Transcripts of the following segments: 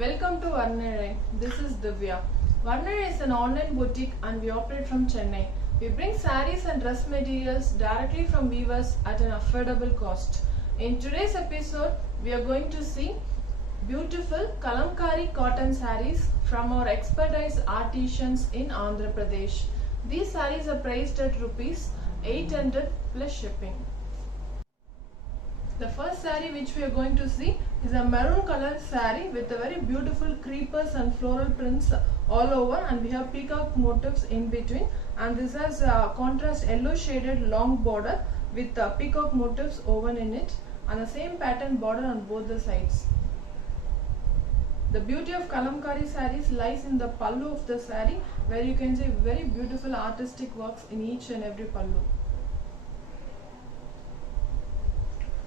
Welcome to Varnare. This is Divya. Varnare is an online boutique and we operate from Chennai. We bring saris and dress materials directly from weavers at an affordable cost. In today's episode, we are going to see beautiful Kalamkari cotton saris from our expertise artisans in Andhra Pradesh. These saris are priced at rupees 800 plus shipping. The first saree which we are going to see is a maroon color saree with a very beautiful creepers and floral prints all over, and we have peacock motifs in between, and this has a contrast yellow shaded long border with peacock motifs woven in it, and the same pattern border on both the sides. The beauty of Kalamkari sarees lies in the pallu of the saree, where you can see very beautiful artistic works in each and every pallu.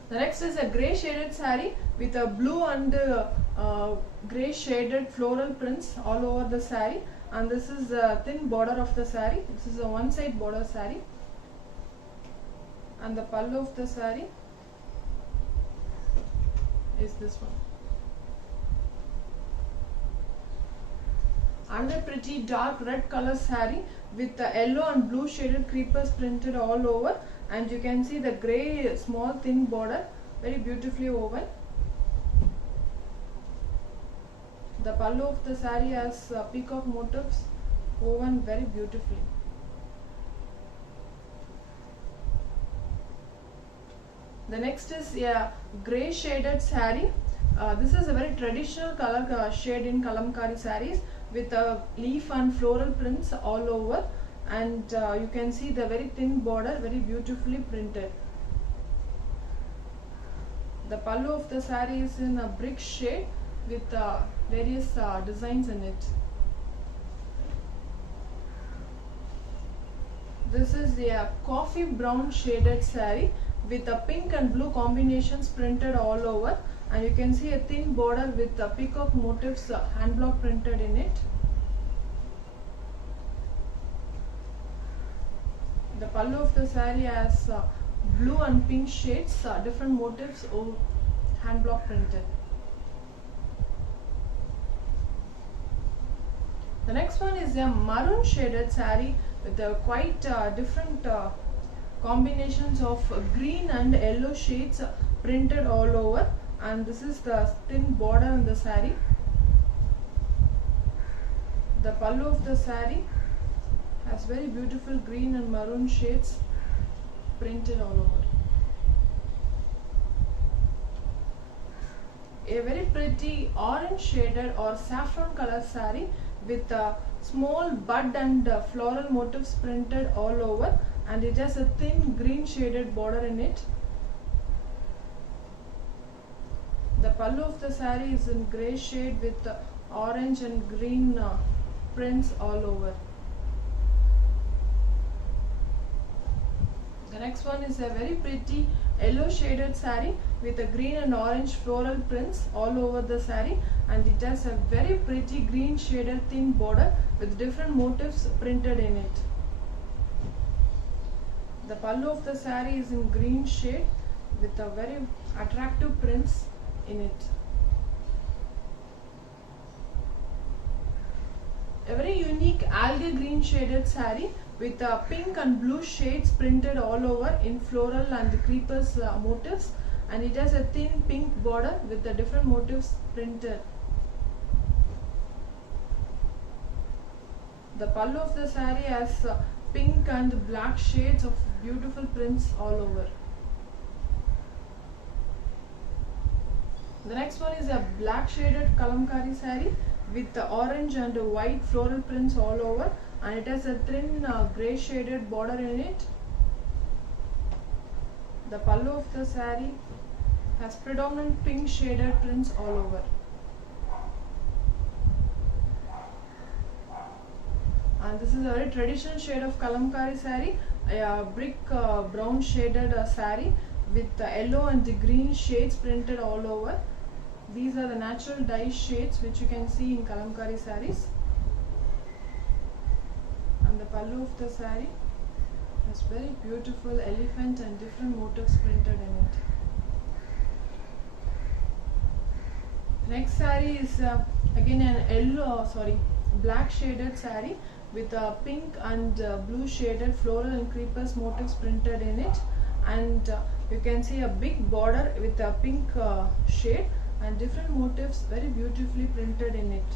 The next is a grey shaded saree with a blue and grey shaded floral prints all over the saree, and this is a thin border of the saree. This is a one side border saree, and the pallu of the saree is this one. Another pretty dark red color saree with the yellow and blue shaded creepers printed all over, and you can see the grey small thin border very beautifully woven. The pallu of the saree has peacock motifs woven very beautifully. The next is a grey shaded saree. This is a very traditional color shade in Kalamkari sarees with a leaf and floral prints all over, and you can see the very thin border very beautifully printed. The pallu of the saree is in a brick shade with various designs in it. This is a coffee brown shaded saree with a pink and blue combinations printed all over, and you can see a thin border with peacock motifs hand block printed in it. The pallu of the saree has blue and pink shades, different motifs hand block printed. The next one is a maroon shaded saree with quite different combinations of green and yellow shades printed all over, and this is the thin border on the saree. The pallu of the saree has very beautiful green and maroon shades printed all over. A very pretty orange shaded or saffron color saree with a small bud and floral motifs printed all over, and it has a thin green shaded border in it. The pallu of the saree is in grey shade with orange and green prints all over. The next one is a very pretty yellow shaded saree with a green and orange floral prints all over the saree, and it has a very pretty green shaded thin border with different motifs printed in it. The pallu of the saree is in green shade with a very attractive prints in it. A very unique algae green shaded saree with pink and blue shades printed all over in floral and creepers motifs, and it has a thin pink border with the different motifs printed. The pallu of the saree has pink and black shades of beautiful prints all over. The next one is a black shaded Kalamkari saree with orange and white floral prints all over, and it has a thin grey shaded border in it. The pallu of the saree has predominant pink shaded prints all over. And this is a very traditional shade of Kalamkari saree, a brick brown shaded saree with yellow and green shades printed all over. These are the natural dye shades which you can see in Kalamkari sarees. And the pallu of the saree has very beautiful elephant and different motifs printed in it. Next saree is again an black shaded saree with a pink and blue shaded floral and creepers motifs printed in it, and you can see a big border with a pink shade and different motifs very beautifully printed in it.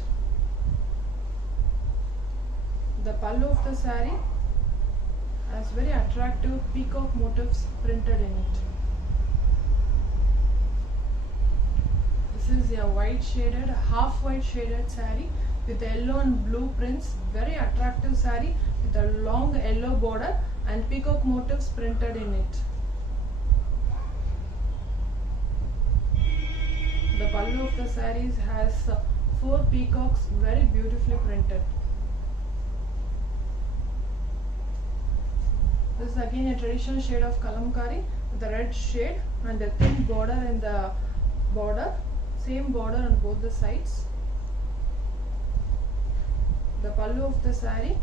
The pallu of the saree has very attractive peacock motifs printed in it. This is a white shaded, half white shaded saree with yellow and blue prints. Very attractive saree with a long yellow border and peacock motifs printed in it. The pallu of the sarees has 4 peacocks very beautifully printed. This is again a traditional shade of kalamkari with a red shade and a thin border in the border. Same border on both the sides. The pallu of the saree.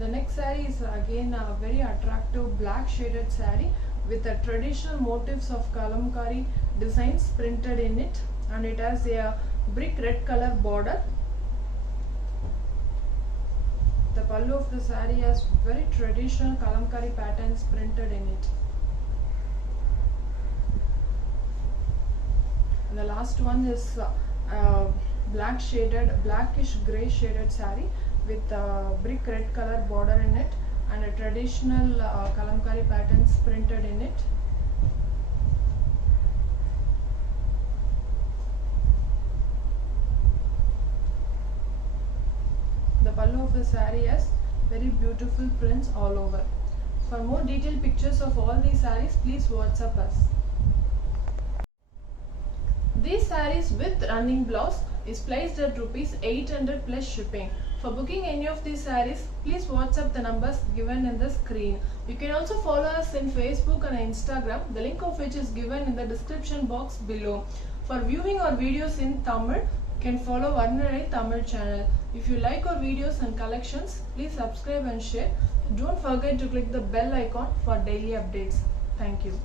The next saree is again a very attractive black shaded saree with the traditional motifs of kalamkari designs printed in it, and it has a brick red color border. The pallu of the saree has very traditional kalamkari patterns printed in it. And the last one is blackish grey shaded saree with a brick red color border in it and a traditional kalamkari patterns printed in it. The pallu of the saree has very beautiful prints all over. For more detailed pictures of all these sarees, please WhatsApp us. These sarees with running blouse is priced at ₹800 plus shipping. For booking any of these sarees, please WhatsApp the numbers given in the screen. You can also follow us in Facebook and Instagram, the link of which is given in the description box below. For viewing our videos in Tamil, you can follow Varnarai Tamil channel. If you like our videos and collections, please subscribe and share. Don't forget to click the bell icon for daily updates. Thank you.